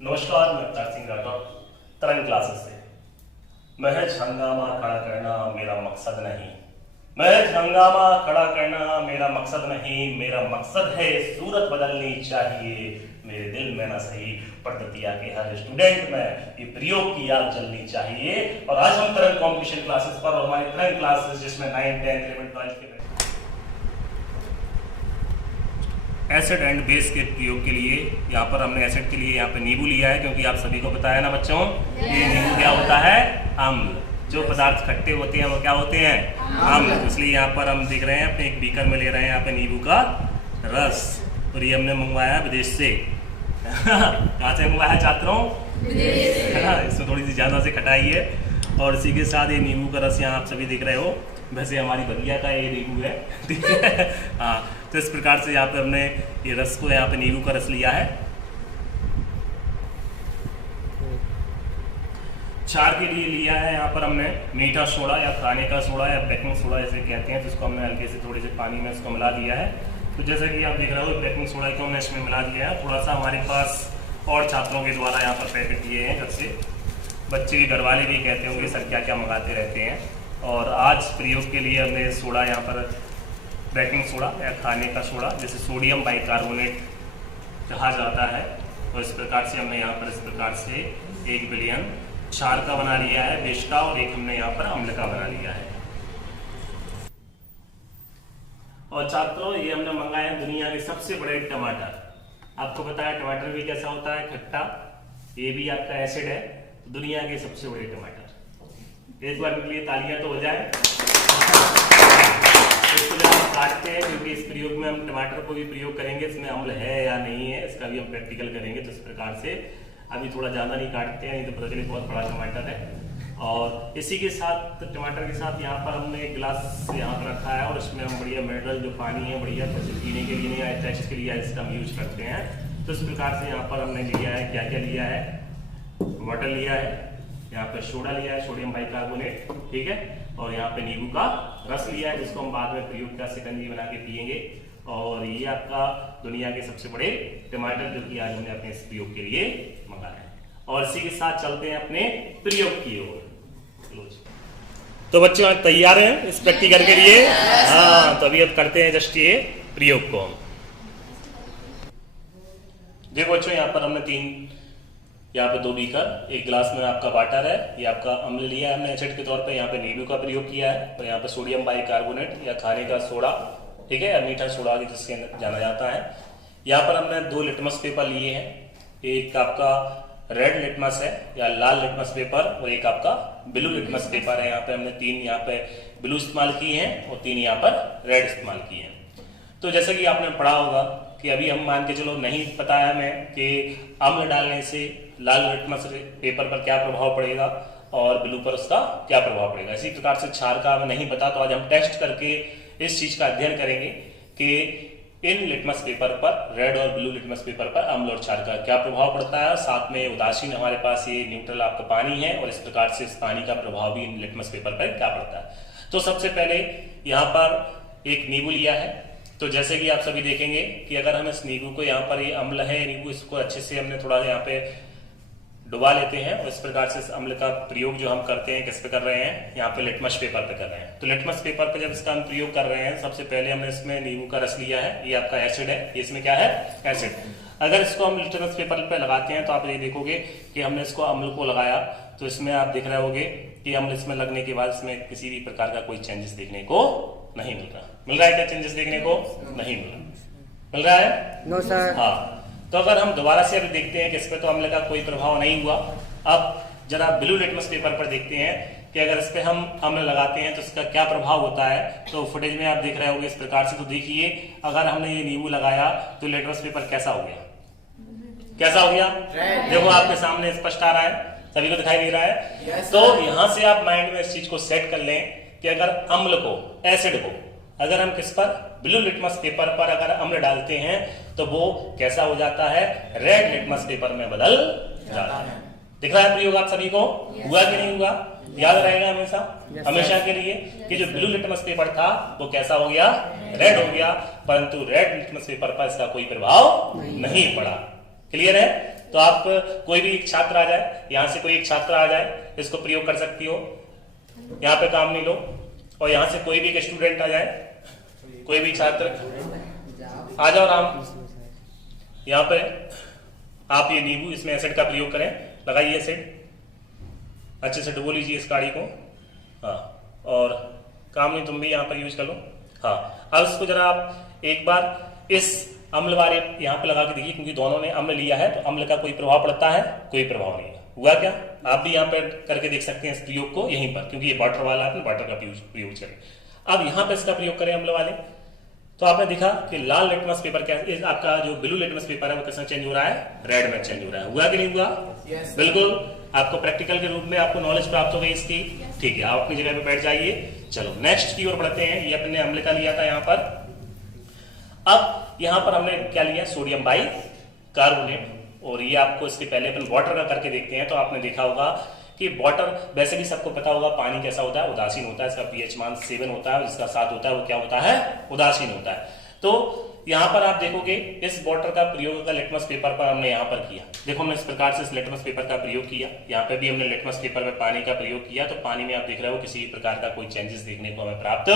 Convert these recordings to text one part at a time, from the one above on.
नमस्कार, मैं अवतार सिंह राठौर तरंग क्लासेस से। महज हंगामा खड़ा करना मेरा मकसद नहीं, महज हंगामा खड़ा करना मेरा मकसद नहीं। मेरा मकसद है सूरत बदलनी चाहिए मेरे दिल में, ना सही पढ़तिया के हर स्टूडेंट में ये प्रयोग की याद जलनी चाहिए। और आज हम तरंग कॉम्पिटिशन क्लासेस पर, और हमारी तरंग क्लासेस जिसमें 9, 10, 11, 12 के एसिड एंड बेस के प्रयोग के लिए यहाँ पर हमने एसिड के लिए यहाँ पे नींबू लिया है, क्योंकि आप सभी को पता है ना बच्चों, ये नींबू क्या होता है? अम्ल। जो पदार्थ खट्टे होते हैं वो क्या होते हैं? अम्ल। इसलिए यहाँ पर हम देख रहे हैं अपने एक बीकर में ले रहे हैं यहाँ पे नींबू का रस, और ये हमने मंगवाया है विदेश से। कहाँ से मंगवाया है छात्रों? विदेश से। इसमें थोड़ी सी ज़्यादा से खटाई है, और इसी के साथ ये नींबू का रस यहाँ आप सभी देख रहे हो। वैसे हमारी बगिया का ये नींबू है, ठीक है। हाँ, तो इस प्रकार से यहाँ पे हमने ये रस को, यहाँ पे नींबू का रस लिया है। क्षार के लिए लिया है यहाँ पर हमने मीठा सोडा या खाने का सोडा या बेकिंग सोडा जैसे कहते हैं, जिसको हमने हल्के से थोड़े से पानी में इसको मिला दिया है। तो जैसे कि आप देख रहे हो, बेकिंग सोडा को हमने इसमें मिला दिया है। थोड़ा सा हमारे पास और छात्रों के द्वारा यहाँ पर पैकेट दिए हैं, जब से बच्चे के घर वाले भी कहते होंगे सर क्या क्या मंगाते रहते हैं। और आज प्रयोग के लिए हमने सोडा यहाँ पर बेकिंग सोडा या खाने का सोडा, जैसे सोडियम बाइकार्बोनेट कहा जाता है, तो इस प्रकार से हमने यहाँ पर इस प्रकार से 1 बिलियन क्षार का बना लिया है, बेस का, और एक हमने यहाँ पर अम्ल का बना लिया है। और छात्रों, ये हमने मंगाए हैं दुनिया के सबसे बड़े टमाटर। आपको पता है टमाटर भी कैसा होता है? खट्टा। ये भी आपका एसिड है। दुनिया के सबसे बड़े टमाटर। एक बार के लिए तालियां तो हो जाए। इसको जब हम काटते हैं, क्योंकि इस प्रयोग में हम टमाटर को भी प्रयोग करेंगे, इसमें अम्ल है या नहीं है इसका भी हम प्रैक्टिकल करेंगे। तो इस प्रकार से अभी थोड़ा ज़्यादा नहीं काटते हैं, नहीं तो पता चले बहुत बड़ा टमाटर है। और इसी के साथ, टमाटर के साथ यहाँ पर हमने एक गिलास यहाँ पर रखा है, और इसमें हम बढ़िया मिनरल जो पानी है बढ़िया पीने के लिए नहीं या टेस्ट के लिए इसका हम यूज करते हैं। तो इस प्रकार से यहाँ पर हमने लिया है, क्या क्या लिया है? वाटर लिया है, यहाँ पे सोडा लिया है, सोडियम बाइकार्बोनेट, ठीक है, और यहाँ पे नींबू का रस लिया है, जिसको हम बाद में प्रयोग का शिकंजी बना के पियेंगे। और ये आपका दुनिया के सबसे बड़े टमाटर, जो कि आज हमने अपने इस प्रयोग के लिए मंगाया है। और इसी के साथ चलते हैं अपने प्रयोग की ओर। तो बच्चों आज तैयार हैं इस प्रैक्टिकल के लिए? हाँ, तो अभी अब करते हैं जस्ट ये प्रयोग को। देखो बच्चों, यहाँ पर हमने यहाँ पे 2 बीकर, एक गिलास में आपका वाटर है, ये आपका अम्ल लिया है हमने एसिड के तौर पे, यहाँ पे नींबू का प्रयोग किया है, और यहाँ पे सोडियम बाइकार्बोनेट या खाने का सोडा, ठीक है, या मीठा सोडा जिसके जाना जाता है। यहाँ पर हमने 2 लिटमस पेपर लिए हैं, एक आपका रेड लिटमस है या लाल लिटमस पेपर, और एक आपका ब्लू लिटमस पेपर है। यहाँ पे हमने 3 यहाँ पे ब्लू इस्तेमाल किए हैं और 3 यहाँ पर रेड इस्तेमाल किए हैं। तो जैसे कि आपने पढ़ा होगा कि अभी हम मान के चलो, नहीं पता है हमें कि अम्ल डालने से लाल लिटमस पेपर पर क्या प्रभाव पड़ेगा और ब्लू पर उसका क्या प्रभाव पड़ेगा। इसी प्रकार से क्षार का हमें नहीं पता, तो आज हम टेस्ट करके इस चीज का अध्ययन करेंगे कि इन लिटमस पेपर पर, रेड और ब्लू लिटमस पेपर पर अम्ल और क्षार का क्या प्रभाव पड़ता है। साथ में उदासीन हमारे पास ये न्यूट्रल आपका पानी है, और इस प्रकार से इस पानी का प्रभाव भी इन लिटमस पेपर पर क्या पड़ता है। तो सबसे पहले यहाँ पर एक नींबू लिया है। तो जैसे कि आप सभी देखेंगे कि अगर हम इस नींबू को, यहाँ पर ये अम्ल है नींबू, इसको अच्छे से हमने थोड़ा यहाँ पे डुबा लेते हैं, और इस प्रकार से इस अम्ल का प्रयोग जो हम करते हैं किस पे कर रहे हैं? यहाँ पे लिटमस पेपर पे कर रहे हैं। तो लिटमस पेपर पे जब इसका हम प्रयोग कर रहे हैं, सबसे पहले हमने इसमें नींबू का रस लिया है, ये आपका एसिड है, ये इसमें क्या है? एसिड। अगर इसको हम लिटमस पेपर पे लगाते हैं तो आप ये देखोगे कि हमने इसको अम्ल को लगाया, तो इसमें आप देख रहे होगे कि अम्ल इसमें लगने के बाद इसमें किसी भी प्रकार का कोई चेंजेस देखने को नहीं मिल रहा। मिल रहा है क्या चेंजेस देखने को? नहीं मिल रहा है? No sir. हाँ, तो अगर हम दोबारा से अभी देखते हैं कि इस पे तो अम्ल का कोई प्रभाव नहीं हुआ। अब जरा ब्लू लिटमस पेपर पर देखते हैं कि अगर इस पे हम अम्ल लगाते हैं तो इसका क्या प्रभाव होता है। तो फुटेज में आप देख रहे होंगे इस प्रकार से। तो देखिए, अगर हमने ये नींबू लगाया तो लिटमस पेपर कैसा हो गया? कैसा हो गया? देखो आपके सामने स्पष्ट आ रहा है, सभी को दिखाई दे रहा है। तो यहां से आप माइंड में इस चीज को सेट कर लें कि अगर अम्ल को, एसिड को, अगर हम किस पर, ब्लू लिटमस पेपर पर अगर अम्ल डालते हैं तो वो कैसा हो जाता है? रेड लिटमस पेपर में बदल जाता है। दिख रहा है प्रयोग आप सभी को? हुआ कि नहीं हुआ? याद रहेगा हमेशा, हमेशा के लिए कि जो ब्लू लिटमस पेपर था वो कैसा हो गया? रेड हो गया, परंतु रेड लिटमस पेपर पर इसका कोई प्रभाव नहीं पड़ा। क्लियर है? तो आप कोई भी एक छात्र आ जाए, यहाँ से कोई एक छात्र आ जाए, इसको प्रयोग कर सकती हो। यहाँ पे काम नहीं लो। और यहाँ से कोई भी एक स्टूडेंट आ जाए, कोई भी छात्र आ जाओ राम, यहाँ पे आप ये नींबू इसमें एसिड का प्रयोग करें, लगाइए एसिड, अच्छे से डुबो लीजिए इस काढ़ी को। हाँ, और काम नहीं तुम भी यहाँ पर यूज कर लो। हाँ, अब इसको जरा आप एक बार इस अम्ल वाले यहाँ पे लगा के देखिए, क्योंकि दोनों ने अम्ल लिया है तो अम्ल का कोई प्रभाव पड़ता है, कोई प्रभाव नहीं है। हुआ क्या? आप भी यहाँ पे करके देख सकते हैं इस प्रयोग को यहीं पर, क्योंकि ये वाटर वाला है, वाटर का प्रयोग करें। अब यहाँ पे इसका प्रयोग करें अम्ल वाले, तो आपने देखा कि लाल लिटमस पेपर कैसे, आपका जो ब्लू लिटमस पेपर है वो किसमें चेंज हो रहा है? रेड में चेंज हो रहा है। हुआ कि नहीं हुआ? बिल्कुल, आपको प्रैक्टिकल के रूप में आपको नॉलेज प्राप्त हो गई इसकी। ठीक है, आप अपनी जगह पे बैठ जाइए। चलो नेक्स्ट की ओर बढ़ते हैं। ये अपने अम्ल का लिया था यहाँ पर। अब यहाँ पर हमने क्या लिया? Sodium by carbonate. और ये आपको इसके पहले अपन वाटर का करके देखते हैं। तो आपने देखा होगा कि वाटर वैसे भी सबको पता होगा पानी कैसा होता है, उदासीन होता है। इसका पीएच मान 7 होता है, जिसका 7 होता है वो क्या होता है? उदासीन होता है। तो यहाँ पर आप देखोगे इस वाटर का प्रयोग का लिटमस पेपर पर हमने यहाँ पर किया। देखो हमने इस प्रकार से इस लिटमस पेपर का प्रयोग किया। यहाँ पे भी हमने लिटमस पेपर में पानी का प्रयोग किया। तो पानी में आप देख रहे हो किसी प्रकार का कोई चेंजेस देखने को हमें प्राप्त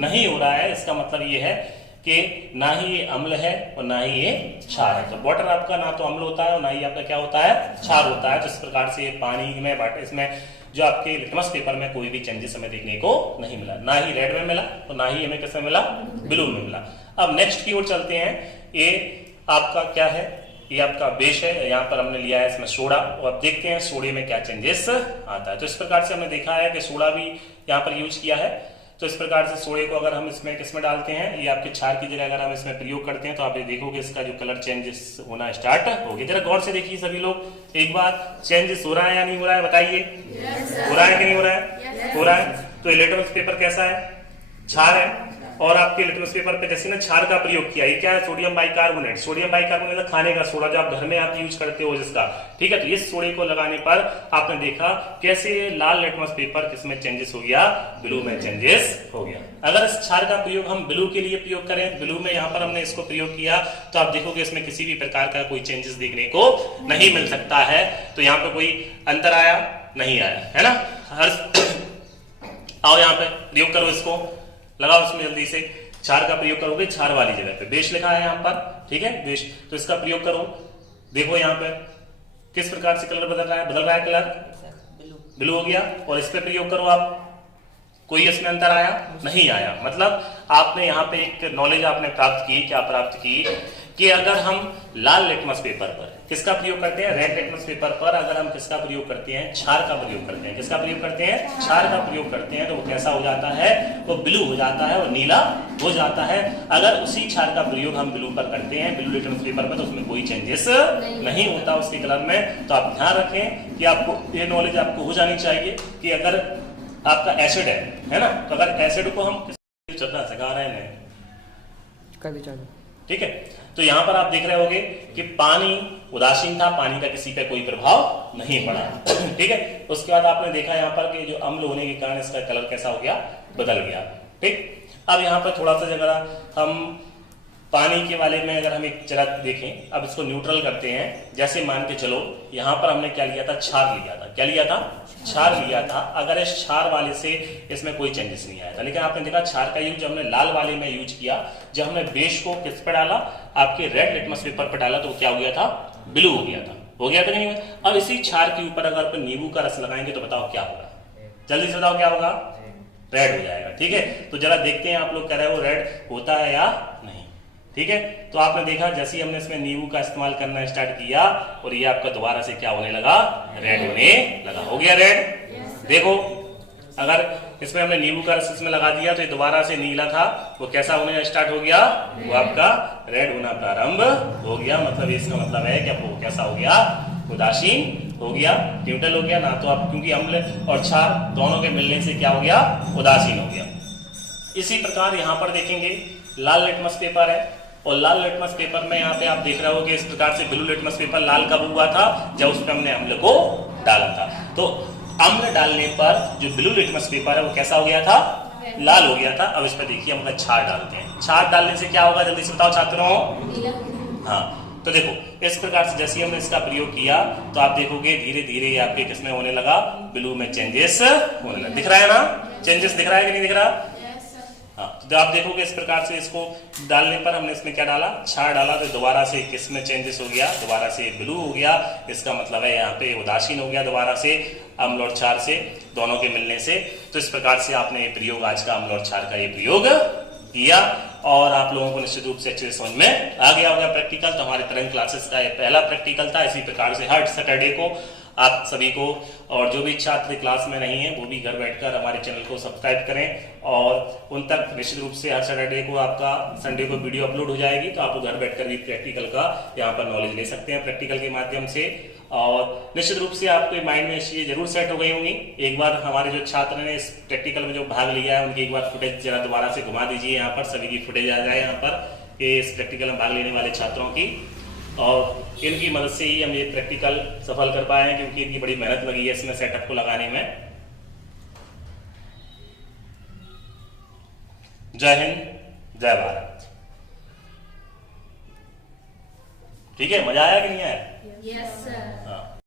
नहीं हो रहा है। इसका मतलब ये है कि ना ही ये अम्ल है और ना ही ये क्षार है। तो वाटर आपका ना तो अम्ल होता है और ना ही आपका क्या होता है? क्षार होता है। तो इस प्रकार से पानी में इसमें जो आपके लिटमस पेपर में कोई भी चेंजेस हमें देखने को नहीं मिला, ना ही रेड में मिला और ना ही हमें किसमें मिला? ब्लू में मिला। अब नेक्स्ट की ओर चलते हैं। ये आपका क्या है? ये आपका बेस है। यहाँ पर हमने लिया है इसमें सोडा, और अब देखते हैं सोडे में क्या चेंजेस आता है। तो इस प्रकार से हमने देखा है कि सोडा भी यहाँ पर यूज किया है। तो इस प्रकार से सोडे को अगर हम इसमें किसमें डालते हैं, ये आपके क्षार की जगह अगर हम इसमें प्रयोग करते हैं, तो आप ये देखोगे इसका जो कलर चेंजेस होना स्टार्ट हो गया। जरा गौर से देखिए सभी लोग एक बार, चेंजेस हो रहा है या नहीं हो रहा है? बताइए। हो रहा है कि नहीं हो रहा है? हो रहा है। तो ये लिटमस पेपर कैसा है? क्षार है। और आपके लिटमस पेपर पे जैसे ना क्षार का प्रयोग किया, ये क्या है? Sodium bicarbonate. सोडियम बाइकार्बोनेट खाने का सोडा जो आप घर में आप यूज करते हो जिसका, ठीक है। तो इस सोडे को लगाने पर आपने देखा कैसे लाल लिटमस पेपर किसमें चेंजेस हो गया? ब्लू में चेंजेस हो गया। अगर इस क्षार का प्रयोग हम ब्लू के लिए प्रयोग करें, ब्लू में यहाँ पर हमने इसको प्रयोग किया, तो आप देखोगे इसमें किसी भी प्रकार का कोई चेंजेस देखने को नहीं मिल सकता है। तो यहाँ पे कोई अंतर आया? नहीं आया, है ना। आओ यहाँ पे प्रयोग करो, इसको लगाओ इसमें जल्दी से। क्षार का प्रयोग करोगे क्षार वाली जगह पे, बेस लिखा है यहाँ पर, ठीक है, बेस। तो इसका प्रयोग करो। देखो यहाँ पे किस प्रकार से कलर बदल रहा है? बदल रहा है कलर, ब्लू हो गया। और इस पे प्रयोग करो आप, कोई इसमें अंतर आया? नहीं आया। मतलब आपने यहाँ पे एक नॉलेज आपने प्राप्त की। क्या प्राप्त की? कि अगर हम लाल लिटमस पेपर पर किसका प्रयोग करते हैं? रेड लिटमस पेपर पर अगर हम किसका प्रयोग करते हैं? क्षार का प्रयोग करते हैं। किसका प्रयोग करते हैं? क्षार का प्रयोग करते हैं। तो वो कैसा हो जाता है? वो ब्लू हो जाता है और नीला हो जाता है। अगर उसी क्षार का प्रयोग हम ब्लू पर करते हैं, ब्लू लिटमस पेपर पर, तो उसमें कोई चेंजेस नहीं होता उसके कलर में। तो आप ध्यान रखें कि आपको ये नॉलेज आपको हो जानी चाहिए कि अगर आपका एसिड है ना, तो अगर एसिड को हम सिखा रहे हैं, ठीक है। तो यहां पर आप देख रहे होंगे कि पानी उदासीन था, पानी का किसी पे कोई प्रभाव नहीं पड़ा, ठीक है। उसके बाद आपने देखा यहाँ पर कि जो अम्ल होने के कारण इसका कलर कैसा हो गया? बदल गया, ठीक। अब यहाँ पर थोड़ा सा जगह हम पानी के वाले में अगर हम एक जरा देखें, अब इसको न्यूट्रल करते हैं। जैसे मान के चलो यहाँ पर हमने क्या लिया था? क्षार लिया था। क्या लिया था? क्षार लिया था। अगर इस क्षार वाले से इसमें कोई चेंजेस नहीं आया था, लेकिन आपने देखा क्षार का यूज जब हमने लाल वाले में यूज किया, जब हमने बेस को किस पर डाला? आपके रेड लिटमस पेपर पर डाला, तो क्या हो गया था? ब्लू हो गया था। हो गया था नहीं? अब इसी क्षार के ऊपर अगर अपन नींबू का रस लगाएंगे तो बताओ क्या होगा? जल्दी से बताओ क्या होगा? रेड हो जाएगा, ठीक है। तो जरा देखते हैं आप लोग कह रहे हो रेड होता है या नहीं, ठीक है। तो आपने देखा जैसे ही हमने इसमें नींबू का इस्तेमाल करना स्टार्ट किया और ये आपका दोबारा से क्या होने लगा? रेड होने लगा। हो गया रेड। देखो अगर इसमें हमने नींबू का रस इसमें लगा दिया तो ये दोबारा से नीला था, वो कैसा होने स्टार्ट हो गया? वो आपका रेड होना प्रारंभ हो गया। मतलब इसका मतलब है कि वो कैसा हो गया? उदासीन हो गया, न्यूट्रल हो गया ना। तो आप क्योंकि अम्ल और क्षार दोनों के मिलने से क्या हो गया? उदासीन हो गया। इसी प्रकार यहाँ पर देखेंगे लाल लिटमस पेपर है, और लाल लिटमस पेपर में यहाँ पे आप देख रहे हो कि इस प्रकार से ब्लू लिटमस पेपर लाल कब हुआ था? जब उसमें हमने अम्ल को डाला था। तो अम्ल डालने पर जो ब्लू लिटमस पेपर है वो कैसा हो गया था? लाल हो गया था। अब इस पर देखिए हम क्षार डालते हैं। क्षार डालने से क्या होगा? जल्दी से बताओ छात्रों। हाँ, तो देखो इस प्रकार से जैसे हमने इसका प्रयोग किया तो आप देखोगे धीरे धीरे आपके किसमें होने लगा, ब्लू में चेंजेस होने लगा। दिख रहा है ना, चेंजेस दिख रहा है कि नहीं दिख रहा? हाँ, तो आप देखोगे इस प्रकार से इसको डालने पर हमने इसमें क्या डाला, क्षार डाला, तो दोबारा से किसमें चेंजेस हो गया, दोबारा से ब्लू हो गया। इसका मतलब है यहाँ पे उदासीन हो गया दोबारा से अम्ल और क्षार से, दोनों के मिलने से। तो इस प्रकार से आपने ये प्रयोग, आज का अम्ल और क्षार का ये प्रयोग किया और आप लोगों को निश्चित रूप से अच्छे से समझ में आ गया होगा प्रैक्टिकल। तो हमारे तरंग क्लासेस का ये पहला प्रैक्टिकल था। इसी प्रकार से हर सैटरडे को आप सभी को, और जो भी छात्र क्लास में नहीं है वो भी घर बैठकर हमारे चैनल को सब्सक्राइब करें और उन तक निश्चित रूप से हर सैटरडे को आपका संडे को वीडियो अपलोड हो जाएगी, तो आप घर बैठकर भी प्रैक्टिकल का यहाँ पर नॉलेज ले सकते हैं प्रैक्टिकल के माध्यम से। और निश्चित रूप से आपके माइंड में ये चीजें जरूर सेट हो गई होंगी। एक बार हमारे जो छात्र ने इस प्रैक्टिकल में जो भाग लिया है उनकी एक बार फुटेज जरा दोबारा से घुमा दीजिए, यहाँ पर सभी की फुटेज आ जाए यहाँ पर इस प्रैक्टिकल में भाग लेने वाले छात्रों की। और इनकी मदद से ही हम ये प्रैक्टिकल सफल कर पाए हैं, क्योंकि इनकी बड़ी मेहनत लगी है इसमें सेटअप को लगाने में। जय हिंद, जय भारत। ठीक है, मजा आया कि नहीं आया? Yes sir. हाँ।